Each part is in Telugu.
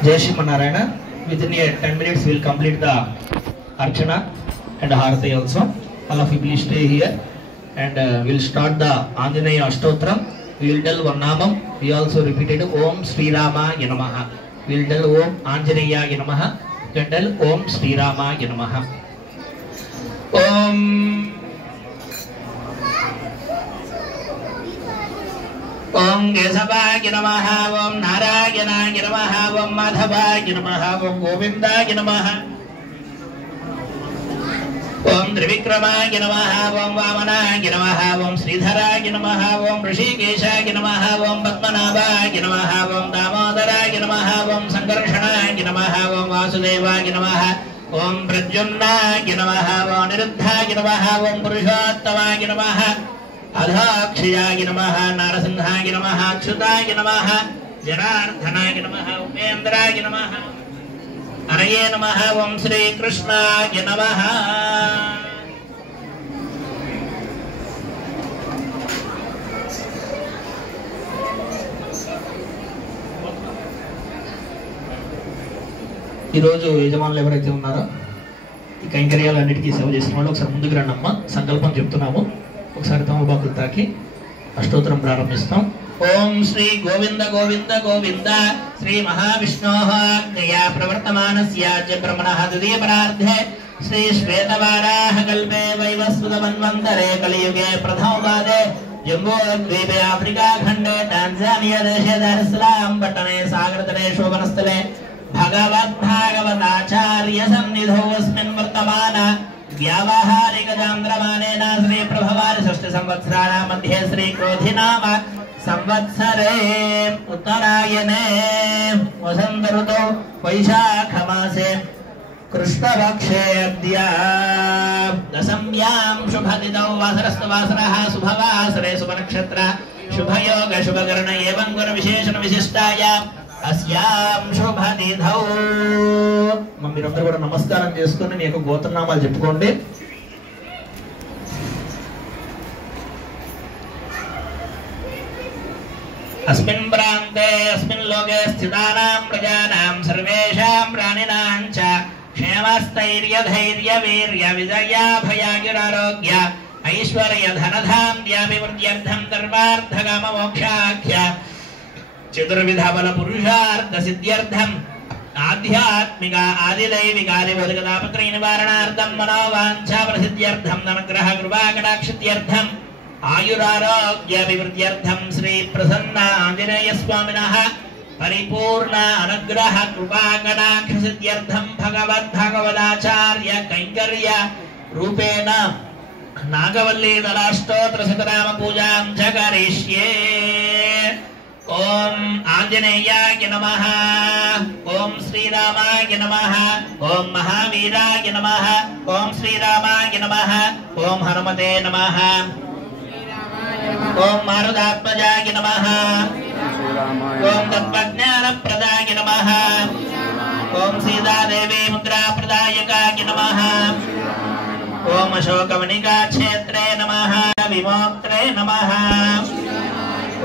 Jai Shri Narayana. Within 10 minutes we will complete the Archana and Harati also. All of you please stay here and we will start the Anjaneya Ashtotram. We will tell one Namam. We also repeated Om Sri Rama Yanamaha. We will tell Om Anjaneya Yanamaha. We can tell Om Sri Rama Yanamaha. Om Om Kesavaya Namaha, Om Narayana Namaha, Om Madhavaya Namaha, Om Govindaya Namaha, Om Trivikramaya Namaha, Om Vamanaya Namaha, Om Sridharaya Namaha, Om Rishikeshaya Namaha, Om Padmanabhaya Namaha, Om Damodaraya Namaha, Om Sankarshanaya Namaha, Om Vasudevaya Namaha, Om Pradyumnaya Namaha, Om Niruddhaya Namaha, Om Purushottamaya Namaha, Adhakshayaaya Namaha, Narasimhaaya Namaha, Akshutaaya Namaha, Janardhanaaya Namaha, Upendraya Namaha, Araye Namaha, Om Sri Krishnaya Namaha. ఈరోజు యజమానులు ఎవరైతే ఉన్నారో ఈ కైంకర్యాలన్నిటికీ సేవ చేసిన వాళ్ళు ఒకసారి ముందుకు రండమ్మ. సంకల్పం చెప్తున్నాము. ఒకసారి తమలపాకులు తాకి అష్టోత్తరం ప్రారంభిస్తాం. ఓం శ్రీ గోవింద గోవింద గోవింద శ్రీ మహావిష్ణోః క్రియా ప్రవర్తమానస్య చ బ్రహ్మణః ద్వితీయ పరార్ధే శ్రీ శ్వేతవారాహ కల్పే వైవస్వత మన్వంతరే కలియుగే ప్రథమపాదే జంబూద్వీపే ఆఫ్రికా ఖండే టాంజానియా దేశే దార్ ఎస్ సలాం పట్టణే సాగరతటే శోభనస్థలే భగవద్భాగవతాచార్య సన్నిధౌ అస్మిన్ వర్తమాన व्यावहारिक चांद्रमानेन श्री प्रभवारि षष्ठी संवत्सराणां मध्ये श्री क्रोधिनाम संवत्सरे उत्तरायणे वसंत ऋतौ वैशाख मासे कृष्णपक्षे अद्य दशम्यां शुभतिथौ वासरस्तु वासरः शुभवासरे शुभनक्षत्र शुभयोग शुभकर्ण एवं गुण विशेषण विशिष्टायां अस्यां शुभतिथौ. మీరందరూ కూడా నమస్కారం చేసుకుని మీ యొక్క గోత్రనామాలు చెప్పుకోండి. अस्मिन् प्रान्ते अस्मिन् लोके स्थितानां प्रजानां सर्वेषां प्राणिनां च क्षेमस्थैर्य धैर्य वीर्य विजयाभयायुरारोग्य ऐश्वर्य धनधान्याभिवृद्ध्यर्थं सर्वार्थकाममोक्षाख्य चतुर्विध बल पुरुषार्थ सिद्ध्यर्थं आध्यात्मिक आदिदैविक आदिबोधकतापत्रय निवारणार्थं मनोवाञ्छा प्रसिद्ध्यर्थं नवग्रह कृपा कटाक्षित्यर्थं आयुरारोग्याभिवृद्ध्यर्थं श्री प्रसन्न आंजनेय स्वामिनः परिपूर्ण अनुग्रह कृपा कटाक्ष सिद्ध्यर्थं भगवद्भागवताचार्य कैंकर्य रूपेण नागवल्ली दलाष्टोत्र शतनाम पूजां च करिष्ये. ओम आंजनेयाय नमः, ओम श्रीरामाय नमः, ओम महावीराय नमः, ओम श्रीरामाय नमः, ओम हनुमते नमः, ओम मारुतात्मजाय नमः, ओम तत्त्वज्ञानप्रदाय नमः, ओम सीतादेवी मुद्राप्रदायकाय नमः, ओम अशोकवनिका क्षेत्रे नमः, विमोक्त्रे नमः,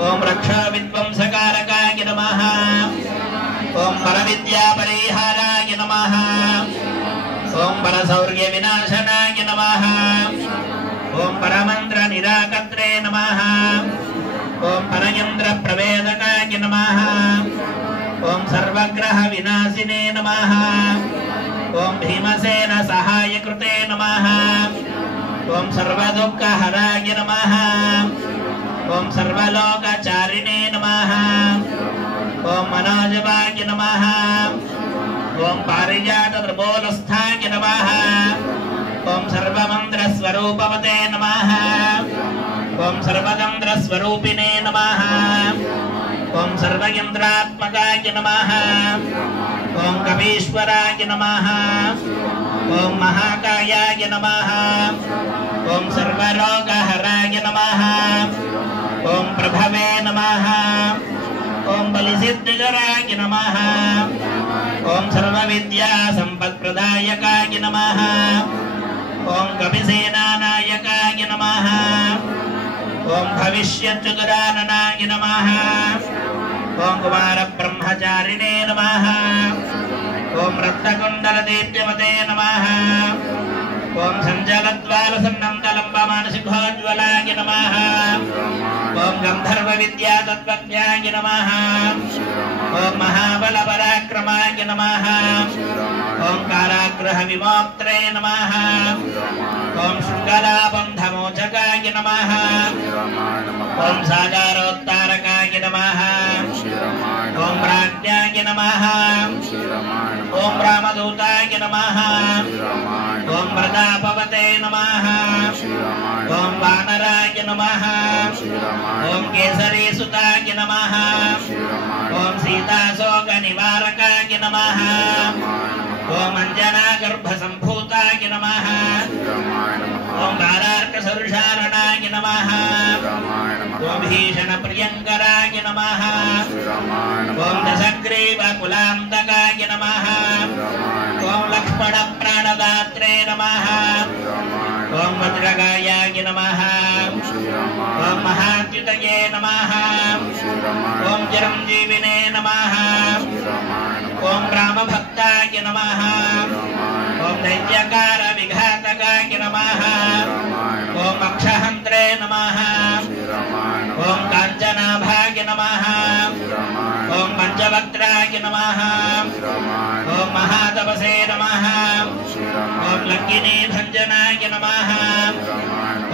ओम रक्षा विध्वंसकारकाय नमः, ओम परविद्या परिहाराय नमः, ओम परशौर्य विनाशनाय नमः, ओम परमंत्र निराकत्रे नमः, ओम परयंत्र प्रवेदकाय नमः, ओम सर्वग्रह विनाशिने नमः, ओम भीमसेन सहायकृते नमः, ओम सर्वदुःखहराय नमः, ओम सर्वलोकचारिणे नमः, ओम मनोजवाय नमः, ओम पारिजात त्रिपोलस्थाय नमः, ओम सर्वमंत्र स्वरूपवते नमः, ओम सर्वतंत्र स्वरूपिणे नमः, ओम सर्वयंत्रात्मकाय नमः, ओम कवीश्वराय नमः, ओम महाकायाय नमः, ओम सर्वरोगहराय नमः, ओम प्रभवे नमः, ओम बलिसिद्ध बुद्धिधराय नमः ओम सर्वविद्या संपत्प्रदायकाय नमः ओम कपिसेनानायकाय नमः ओम भविष्यच्युतदाननाय नमः ओम कुमार ब्रह्मचारिणे नमः ओम रत्नकुण्डलदीप्यमते नमः ओम संजलद्वालसन्नन्दलम्बमानसिकोज्ज्वलाय नमः ओम गन्धर्वविद्या तत्त्वज्ञाय नमः ओम महाबलपराक्रमाय नमः ओम काराग्रहविमोक्त्रे नमः ओम शृङ्गलाबन्धमोचकाय नमः ओम सागारोत्तारकाय नमः ओम प्राज्ञाय नमः ओम रामदूताय नमः ओम प्रतापवते नमः ओम वानराय नमः ओम केसरीसुताय नमः ओम सीताशोकनिवारकाय नमः ओम अंजनागर्भसम्भूताय नमः ओम बालार्कसरुषारणाय नमः ओम भीषणप्रियङ्कराय नमः ओम दशग्रीवकुलान्तकाय नमः ओम लक्ष्मणप्राणदात्रे नमः ओम वज्रगायाय नमः ओम महाद्युतये नमः ओम चिरञ्जीविने नमः ओम रामभक्ताय नमः ओम दैत्यकारविघातकाय नमः ओम अक्षहन्त्रे नमः ओम काञ्चनाभाय नमः ओम पञ्चवक्त्राय नमः ओम महातपसे नमः ओम लङ्किनीभञ्जनाय नमः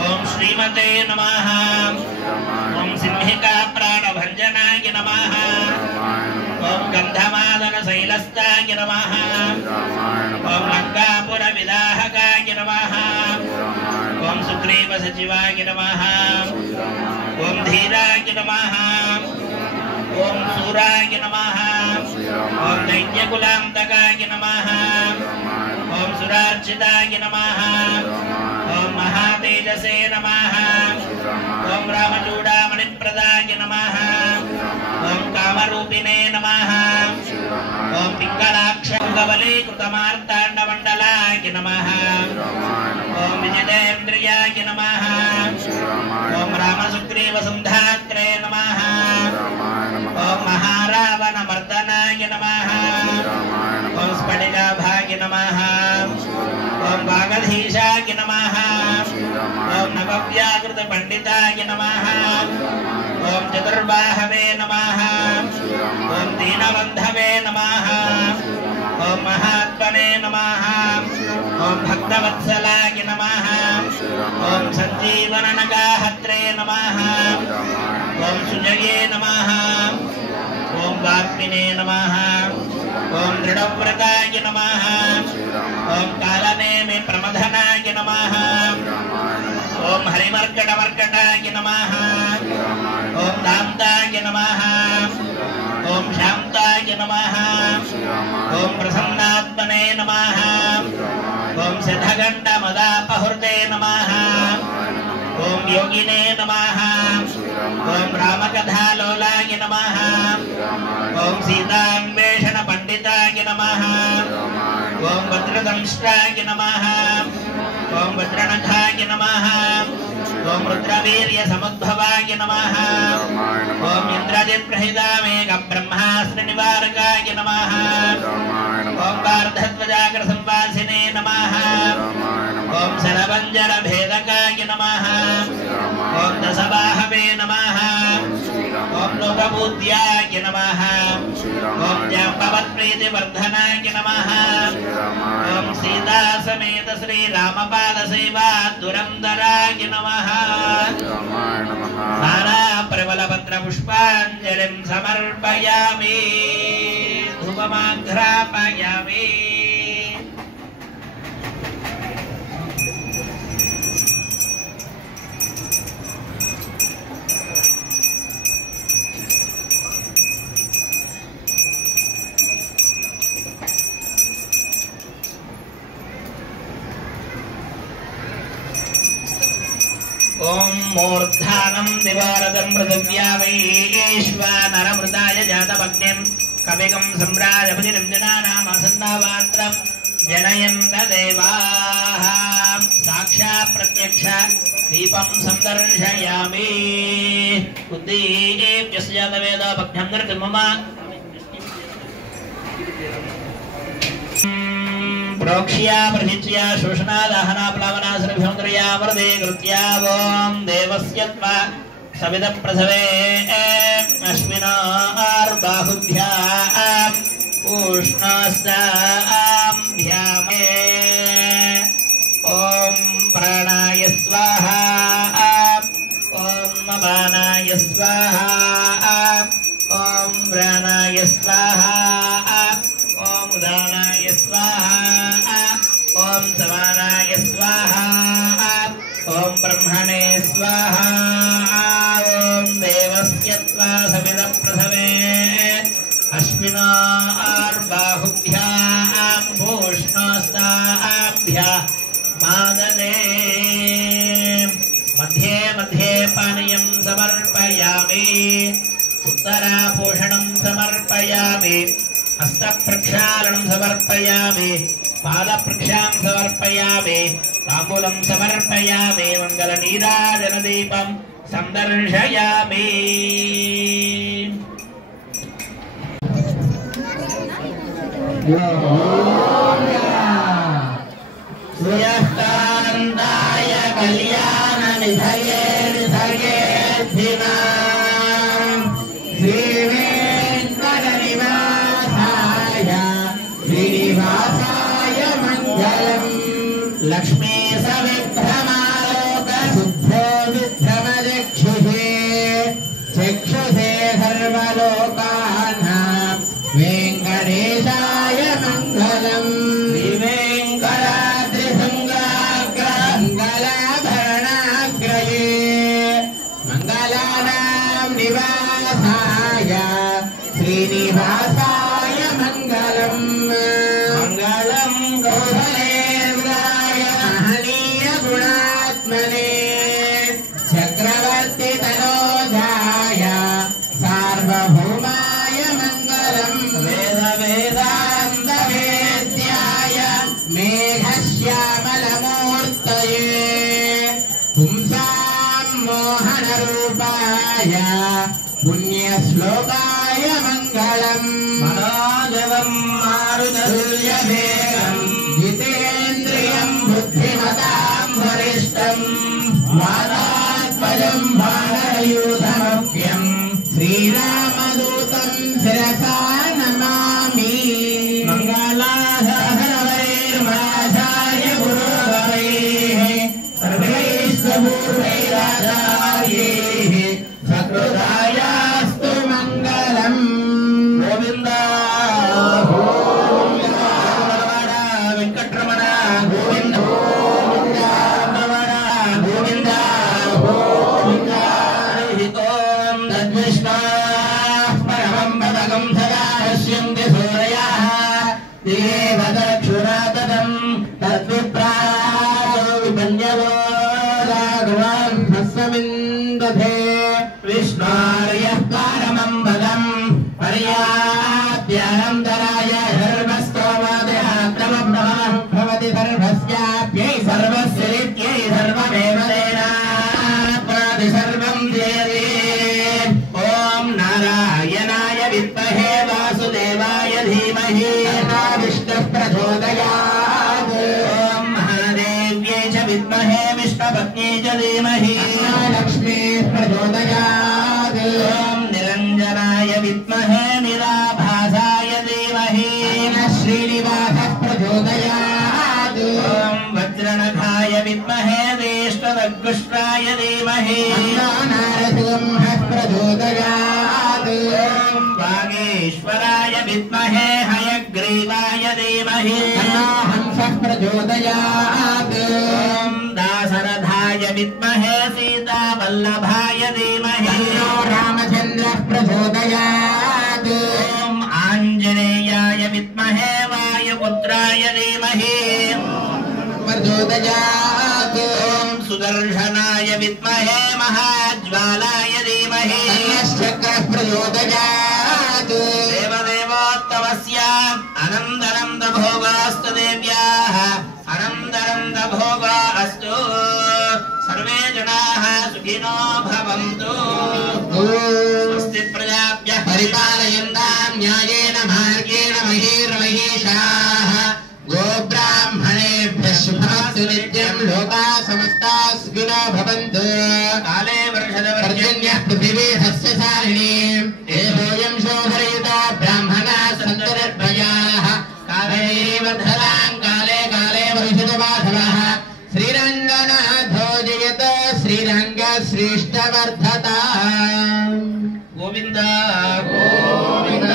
ओम श्रीमते नमः ओम सिंहिकाप्राणभञ्जनाय नमः ओम गन्धमादनशैलस्ताय नमः ओम लङ्कापुरविदाहकाय नमः ओम सुग्रीवसचिवाय नमः ओम धीराय नमः ओम सूराय नमः ओम दैत्यकुलान्तकाय नमः ओम सुरार्चिताय नमः ओम महातेजसे नमः ओम रामचूडामणिप्रदाय नमः ओम कामरूपिणे नमः ओम पिङ्गलाक्षङ्गवलीकृतमार्ताण्डमण्डलाय नमः ओम विजितेन्द्रियाय नमः ओम रामसुग्रीवसन्धात्रे नमः ओम महारावणमर्दनाय नमः ओम स्फटिकाभाय नमः ओम वागधीशाय नमः ओम नवव्याकृतपण्डिताय नमः ओम चतुर्बाहवे नमः ओम दीनबन्धवे नमः ओम महात्मने नमः ओम भक्तवत्सलाय नमः ओम सञ्जीवननगाहत्रे नमः ओम सुजये नमः ओम वाग्मिने नमः ओम दृढव्रताय नमः ओम कालनेमि प्रमथनाय नमः ओम हरिमर्कटमर्कटाय नमः ओम दान्ताय नमः ओम शान्ताय नमः ओम प्रसन्नात्मने नमः ओम सिद्धगण्डमदापहृते नमः ओम योगिने नमः ओम रामकथालोलाय नमः ओम सीतान्वेषणपण्डिताय नमः ओम वज्रदंष्ट्राय नमः ओम वज्रणखाय नमः ओम रुद्रवीर्यसमुद्भवाय नमः ओम इन्द्रजित्प्रहितामेकब्रह्मास्त्रनिवारकाय नमः ओम पार्थध्वजाग्रसंवासिने नमः ओम शरभञ्जरभेदकाय नमः ओम दशबाहवे नमः ओम लोकबुद्ध्याय नमः ओम जाम्बवत्प्रीतिवर्धनाय नमः ओम सीतासमेत श्रीरामपादसेवा दुरन्दराय नमः नानाप्रबलपत्रपुष्पाञ्जलिं समर्पयामि धूपमाघ्रापयामि ओम मूर्धानं दिवारदं पृथिव्या वैश्वानरमृताय जातपक्ष भग्निम् कविगं सम्राजपतिरञ्जनानामासन्नावात्रं जनयन्त देवाः साक्षात् प्रत्यक्ष दीपं संदर्शयामि उद्दीप्यस्य जातवेदो भग्नं नृतिमम प्रोक्ष्या प्रहिच्या शोषणा दहना प्लवना सर्वभ्यन्तर्या वरदे कृत्या ॐ देवस्य त्वा सविदप्रसवे अश्विनार्बाहुभ्याम् उष्णस्ताभ्यामे ॐ प्राणाय स्वाहा ॐ अपानाय स्वाहा ॐ प्राणाय स्वाहा ॐ उदानाय स्वाहा ॐ समानाय स्वाहा ॐ ब्रह्मणे स्वाहा ॐ देवस्य त्वा सविदप्रसवे अश्विनार्बाहुभ्याम् भूष्णस्ताभ्याम् माददे मध्ये मध्ये पानीयं समर्पयामि उत्तरापोषणं समर्पयामि हस्तप्रक्षालनं समर्पयामि पादप्रक्षां समर्पयामि ताम्बूलं समर्पयामि मङ्गलनीराजनदीपं संदर्शयामि सूर्यकान्ताय कल्याणनिधये निधयेऽर्थिनाम् श्रीवेङ्कटनिवासाय श्रीनिवासाय मङ्गलम् लक्ष्मी सविभ्रमालोक शुद्धो विभ्रमचक्षुषे चक्षुषे सर्वलोकानां वेङ्कटेशाय मङ्गलम् श्रीनिवासाय मङ्गलम् मङ्गलं गौधलेन्द्राय महनीय गुणात्मने चक्रवर्ति तनोजाय सार्वभौमाय मङ्गलम् वेद वेदान्त वेद्याय मेघश्यामलमूर्तये पुंसां मोहनरूपाय पुण्यश्लोकाय मङ्गलम् मनोजवं मारुततुल्यवेगं जितेन्द्रियं बुद्धिमतां वरिष्ठं वातात्मजं वानरयूथमभ्यं श्रीरामदूतं शिरसा नमामि मङ्गलाशासनवैर्महाशाय गुरुवरैः सर्वैश्वपूर्वैराचार्यैः सकृदायास्तु मङ्गलम् गोविन्द वेङ्कटरमण गोविन्द गोविन्द ॐ तद्विष्णाः परमं पदकं सदा पश्यन्ति सूरयाः देव दक्षुराततं तद्विप्रायो विपन्यवो राघवान् भस्ममिन्दधे विष्णोर्यः परमं पदं पर्याप्यानन्तराय सर्वस्तोमदेहात्रमब्रह्मणः भवति सर्वस्याप्यै सर्वस्य नित्यै सर्वमेव तेनाप्नोति सर्वं जयते ॐ नारायणाय विद्महे वासुदेवाय धीमहि तन्नो विष्णुः प्रचोदयात् ॐ महादेव्यै च विद्महे विष्णुपत्न्यै च धीमहि लक्ष्मीः प्रचोदयात् ॐ निरञ्जनाय विद्महे निराभासाय धीमहि श्रीनिवासः प्रचोदयात् ॐ वज्रनखाय विद्महे ज्येष्ठदग्गुष्ट्राय धीमहि नारसिंहः प्रचोदयात् ॐ वागीश्वराय विद्महे हयग्रीवाय धीमहि हंसः प्रचोदयात् ॐ दाशरथाय विद्महे सीतावल्लभाय धीमहि रामचन्द्रः प्रचोदयात् ॐ आञ्जनेयाय विद्महे वायुपुत्राय धीमहि प्रचोदयात् ॐ सुदर्शनाय विद्महे महाज्वालाय धीमहि चक्रः प्रचोदयात् सुखिनो भवन्तु स्वस्ति प्रजाभ्यः परिपालयन्तां न्यायेन मार्गेण महीर्महीषाः गोब्राह्मणेभ्यः शुभमस्तु नित्यं लोकाः समस्ताः सुखिनो भवन्तु काले वर्षदपर्जन्यः पृथिवी सस्यशालिनी देवोऽयं शोभरयुतो ब्राह्मणाः सन्तु निर्भयाः काले वर्धतां काले काले वर्षतु माधवः श्रीरङ्गनाथो जयत श्रीरङ्ग श्रेष्ठवर्धता गोविन्द गोविन्द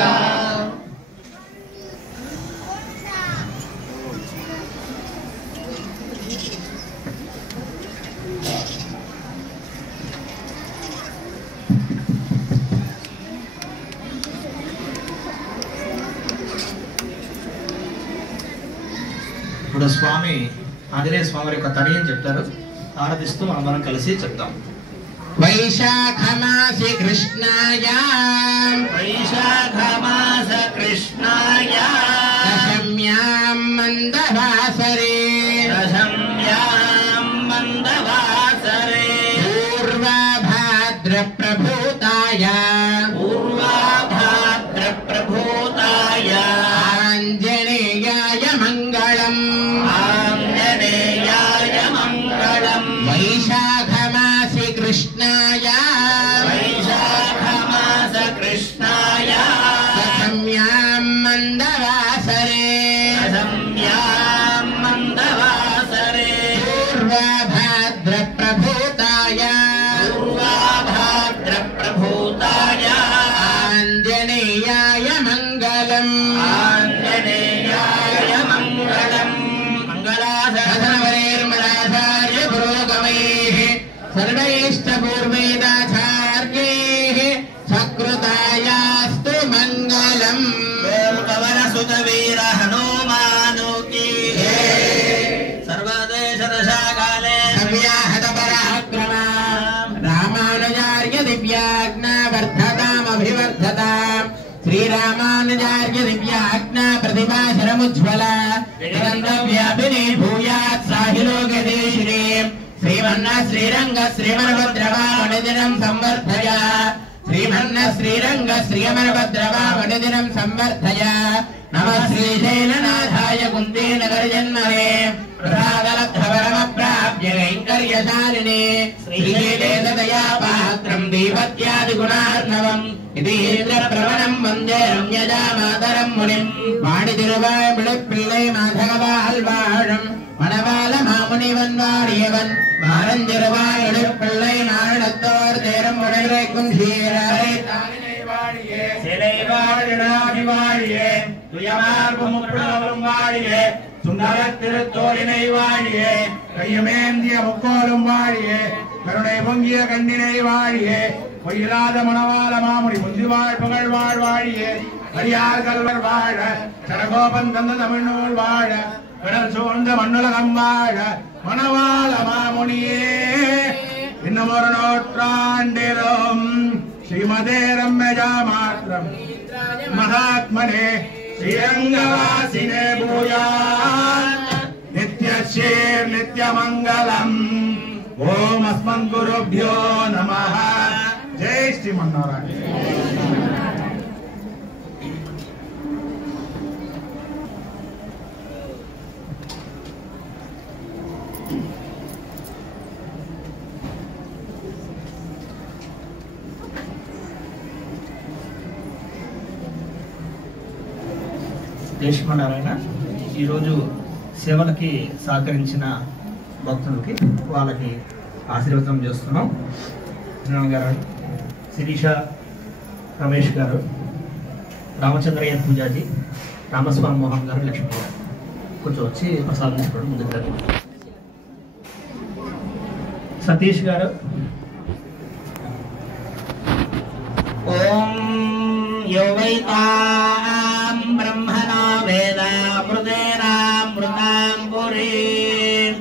ఇప్పుడు స్వామి ఆంజనేయ స్వామి యొక్క తనయం చెప్తారు. ఆరాధిస్తూ మనం కలిసి చెప్తాం. వైశాఖమాసి కృష్ణాయ వైశాఖమాస కృష్ణాయ దశమ్యాం మందవాసరే దశమ్యాం మందవాసరే పూర్వభాద్ర ప్రభూతాయ పూర్వభాద్ర ప్రభూతాయ ఆంజనేయాయ మంగళం ఆంజనేయాయ మంగళం వైశాఖమాసి కృష్ణాయ వైశాఖమాస కృష్ణాయ దశమ్యాం మందవాసరే దశమ్యాం మందవాసరే పూర్వభాద్ర ప్రభూతాయ పూర్వభాద్ర ప్రభూతాయ ఆంజనేయాయ మంగళం ఆంజనేయాయ మంగళం మంగళాశాసనవరైర్మలాచార్య పురోగమైః సర్వైష్టపూర్వైదాచార్యైః సకృతాయాస్తు మంగళం పవనసుత వీర హనుమాను కీ సర్వదేశ దశాకాలే సవ్యాహత పరాక్రమ రామానుజార్య దివ్యాజ్ఞా వర్ధతామభివర్ధతాం శ్రీరామానుజార్య దివ్యాజ్ఞా ప్రతిభాశరముజ్వల నిరంతవ్యాపిని భూయాత్ సాహిలోకదేశినే శ్రీమన్న శ్రీరంగ శ్రీమనభద్రవామణిదినం సంవర్ధయ శ్రీమన్న శ్రీరంగ శ్రీమనభద్రవామణిదినం సంవర్ధయ నమ శ్రీశైలనాథాయ కుంతీనగరజన్మనే ప్రసాదలబ్ధవరమప్రాప్య కైంకర్యశాలినే శ్రీశైలేశదయా పాత్రం దీపత్యాదిగుణార్ణవం இதேந்திரபிரவணம் வந்தே ரம்யஜா மாதரம் முனிம் பாடி திருவாய் விழுப்பிள்ளை மாதகவால் வாழும் மணவாள மாமுனிவன் வாடியவன் மாரஞ்சிறுவாய் விழுப்பிள்ளை நாடத்தோர் தேரம் உடைக்கும் சீரரை சிலை வாழினாகி வாழியே துயமார்பும் வாழியே சுந்தர திருத்தோழினை வாழியே கையமேந்திய முக்கோலும் வாழியே கருணை பொங்கிய கண்ணினை வாழியே பொய்யில்லாத மணவாள மாமுனி முந்திவாழ் புகழ் வாழ் வாழியே அடியார் கல்வர் வாழ சடகோபன் தந்த தமிழ்நூல் வாழ கடல் சூழ்ந்த மண்ணுலகம் வாழ மணவாள மாமுனியே இன்னும் ஒரு நூற்றாண்டிலும் ஸ்ரீமதே ரம்யஜா மாத்திரம் மகாத்மனே ஸ்ரீரங்கவாசினே பூயாத் நித்யஸ்ரீர் நித்யமங்கலம் ఓం అస్మన్ గురుభ్యో నమః. జై శ్రీమన్నారాయణ. జై శ్రీమన్నారాయణ. ఈరోజు సేవలకి సహకరించిన భక్తులకి వాళ్ళకి ఆశీర్వచనం చేస్తున్నాం. శ్రీరామ్ గారు, శిరీష, రమేష్ గారు, రామచంద్రయ్య పూజాజీ, రామస్వామి మోహన్ గారు, లక్ష్మీ గారు కొంచెం వచ్చి ప్రసాదం తీసుకోవడం ముందుకు జరిగింది. సతీష్ గారు. ఓం యో వైతాం బ్రహ్మణో వేదామృతేనామృతాం పురీం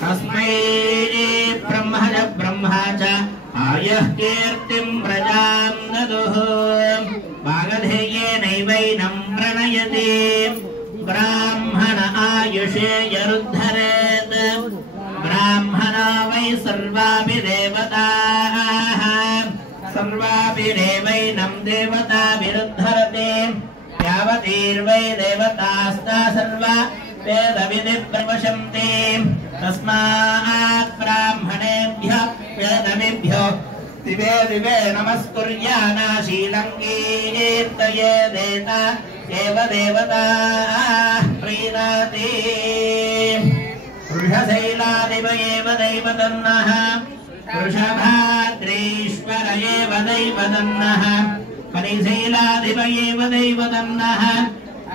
తస్మై బ్రహ్మణ బ్రహ్మ చ ఆయః కీర్తిం ప్రజాం దదుః భాగధేయేనైవైనం ప్రణయతి బ్రాహ్మణ ఆయుషే యరుద్ధరేత్ ब्राह्मणा वै सर्वापि देवताः सर्वापि देवैनं देवताभिरुद्धरते यावतीर्वै देवतास्ता सर्वा वेदविधिप्रवशन्ति तस्मात् ब्राह्मणेभ्यः वेदविभ्यो दिवे दिवे नमस्कुर्यानाशीलं कीर्तयेदेता एव देवताः प्रीणाति वृषशैलादिव एव दैवतन्नः वृषभाद्रीश्वर एव दैवतन्नः कलिशैलादिव एव दैवतन्नः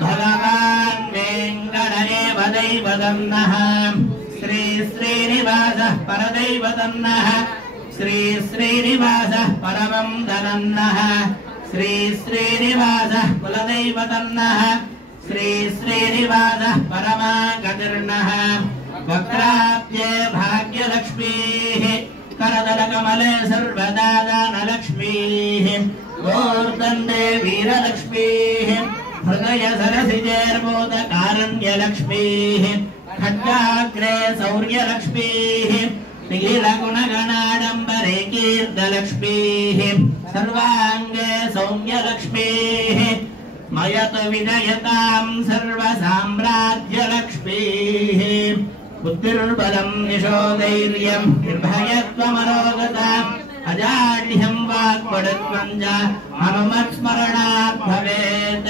भगवान् वेङ्कट एव दैवतन्नः श्री श्रीनिवासः परदैवतन्नः श्री श्रीनिवासः परमं धनन्नः श्री श्रीनिवासः कुलदैवतन्नः श्री श्रीनिवासः परमा गतिर्नः वक्राब्जे भाग्यलक्ष्मीः करदलकमले सर्वदा दानलक्ष्मीः ऊर्ध्वन्दे वीरलक्ष्मीः हृदय सरसिजेर्मोदकारण्यलक्ष्मीः खड्गाग्रे शौर्यलक्ष्मीः नीलगुणगणाडम्बरे कीर्तलक्ष्मीः सर्वाङ्गे सौम्यलक्ष्मीः मयतु विजयतां सर्वसाम्राज्यलक्ष्मीः बुद्धिर्बलं यशोधैर्यं निर्भयत्वमरोगता अजाड्यं वाक्पटुत्वं च हनुमत्स्मरणात् भवेत्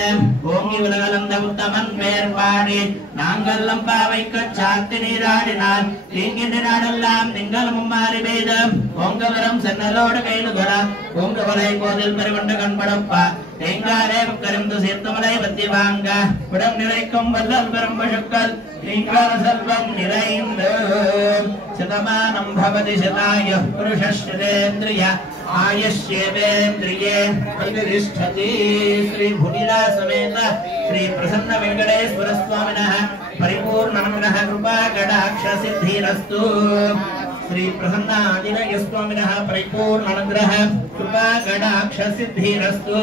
ओं इवलगलन्दमुत्तमन् पेर्पाडि नाङ्गल्लं पावैकच्चात्ति नीराडिनान् तीङ्गिनिराडल्लां तिङ्गलमुं मारिवेदम् ओंगवरं सन्नलोड कैलुगुर ओंगवलै कोदिल परिवण्ड कण्पडप्पा तेङ्गारे करिंदु सीर्तमलै वद्दिवाङ्ग कुडं निरैक्कं वल्लल् परम्बशुक्कल् लीङ्गार सर्वं निरैन्दु शतमानं भवति शतायुः पुरुषश्चतेन्द्रिय आयुष्येवेन्द्रिये प्रतिष्ठति श्री भुनिला समेत श्री प्रसन्न वेंकटेश्वर स्वामिनः परिपूर्णानुग्रह कृपा कटाक्ष सिद्धिरस्तु श्री प्रसन्न आंजनेय स्वामिनः परिपूर्णानुग्रह कृपा कटाक्ष सिद्धिरस्तु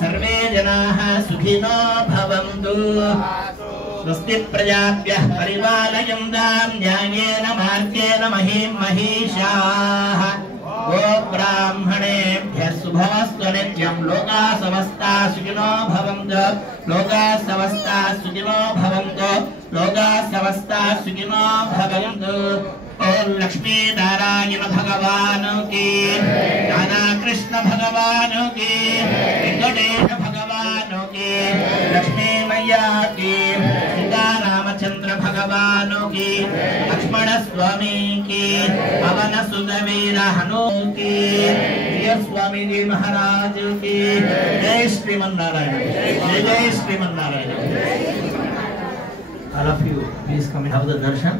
सर्वे जनाः सुखिनो भवन्तु स्वस्ति प्रजाभ्यः परिपालयन्तां न्यायेन मार्गेण महीं महिषाः गो ब्राह्मणेभ्यः शुभमस्तु नित्यं लोकाः समस्ताः सुखिनो भवन्तु लोकाः समस्ताः सुखिनो भवन्तु लोकाः समस्ताः सुखिनो भवन्तु ओम लक्ष्मी नारायण भगवान की राधा कृष्ण भगवान की वेंकटेश भगवान की लक्ष्मी मैया की सीता रामचंद्र भगवान की लक्ष्मण स्वामी की पवन सुत वीर हनुमान की प्रिय स्वामी जी महाराज की जय श्रीमन्नारायण जय जय Sriman Narayana. All of you please come and have the darshan.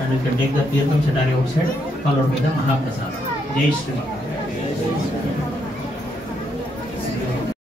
And you can take the Tirtham Chatari outside, followed by the Mahaprasad. Jai Shri Ram.